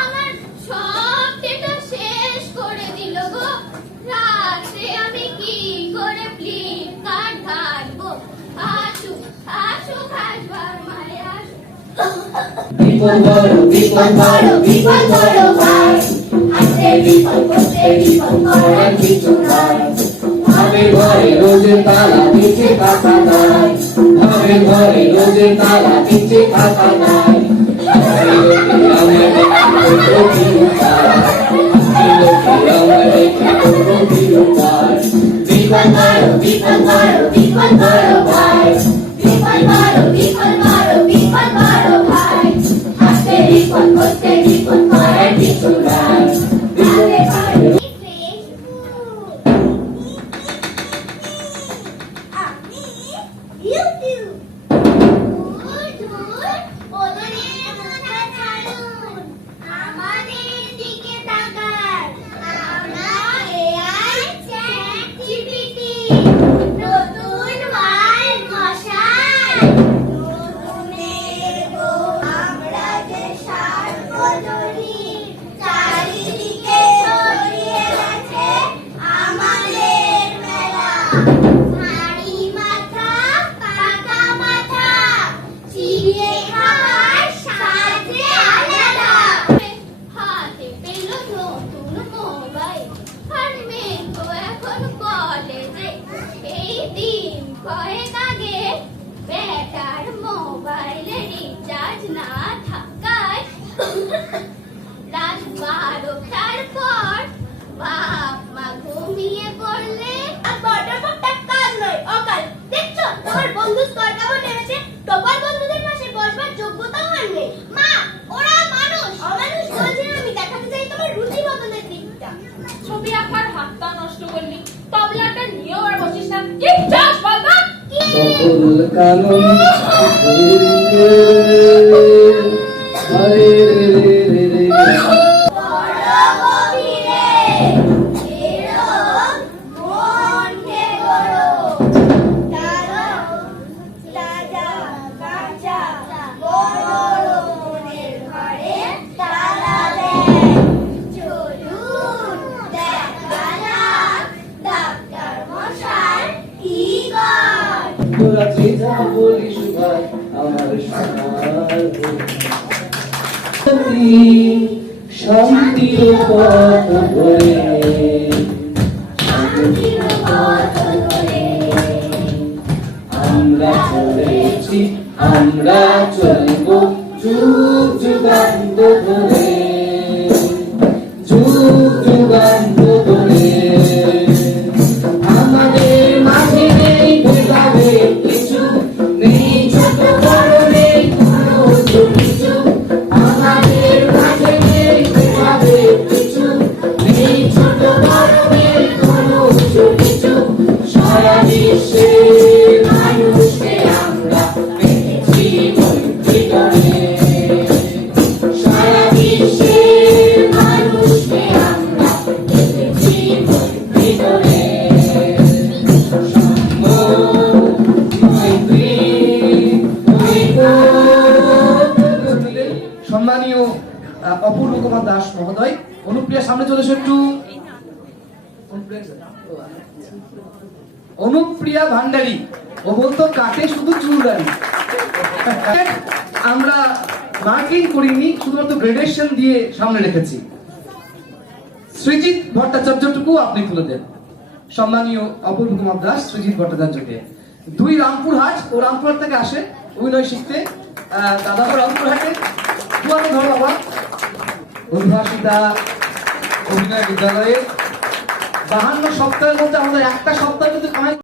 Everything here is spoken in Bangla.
আমার সব ডেটা শেষ করে দিল গো। রাতে আমি কি করে ফ্লিপকার্ট ঘাটবো? আসুক আসুক আসবার মায়ে আসুক। বিপদ বড় বিপদ বড় বিপদ বড় ভাই, হাতে বিপদ করতে বিপদ করার কিছু নাই। ভাবে ঘরে রোজের তালা নিচে টাকা নাই, ভাবে ঘরে রোজের তালা নিচে টাকা নাই। বিপদ বড় বিপদ বড় বিপদ বড় ভাই, বিপদ বড় বিপদ বড় বিপদ বড় ভাই, হাতে বিপদ করতে বিপদ করার কিছু নাই। ছবি আঁকার হাতটা নষ্ট করলি, তবলাটা নিয়েও আর বসিস না। ঠিক চাস বাবা? সকল কানন হরে রে রে রে তোরা যে যা বলিস ভাই আমার শান্তির পথ ধরে, আমরা চলেছি আমরা চলব যুগ যুগান্ত ধরে, যুগ যুগান্ত ধরে। আমাদের মাঝে নেই ভেদাভেদ কিছু, নেই ছোট বড় নেই কোনো কিছু। আমাদের মাঝে নেই ভেদাভেদ কিছু, নেই ছোট বড় নেই কোনো কিছু। সারা বিশ্বে মানুষকে আমরা পেয়েছি মৈত্রীতরে, সারা বিশ্বে মানুষকে আমরা পেয়েছি মৈত্রীতরে। সম্মানীয় অপূর্ব কুমার দাস মহোদয়, অনুপ্রিয়া সামনে চলে এসো একটু। অনুপ্রিয়া ভান্ডারী, ও বলতো কাটে শুধু চুল দাড়ি। আমরা মার্কিং করিনি, শুধুমাত্র গ্রেডেশন দিয়ে সামনে রেখেছি। সৃজিত ভট্টাচার্যটুকু আপনি তুলে দেন। সম্মানীয় অপূর্ব কুমার দাস সৃজিত ভট্টাচার্যকে। দুই রামপুরহাট, ও রামপুরহাট থেকে আসে অভিনয় শিখতে। দাদা রামপুরহাটে ধরো বাবা। উদ্ভাসিতা অভিনয় বিদ্যালয়ে 52 সপ্তাহের মধ্যে আমাদের একটা সপ্তাহ কিন্তু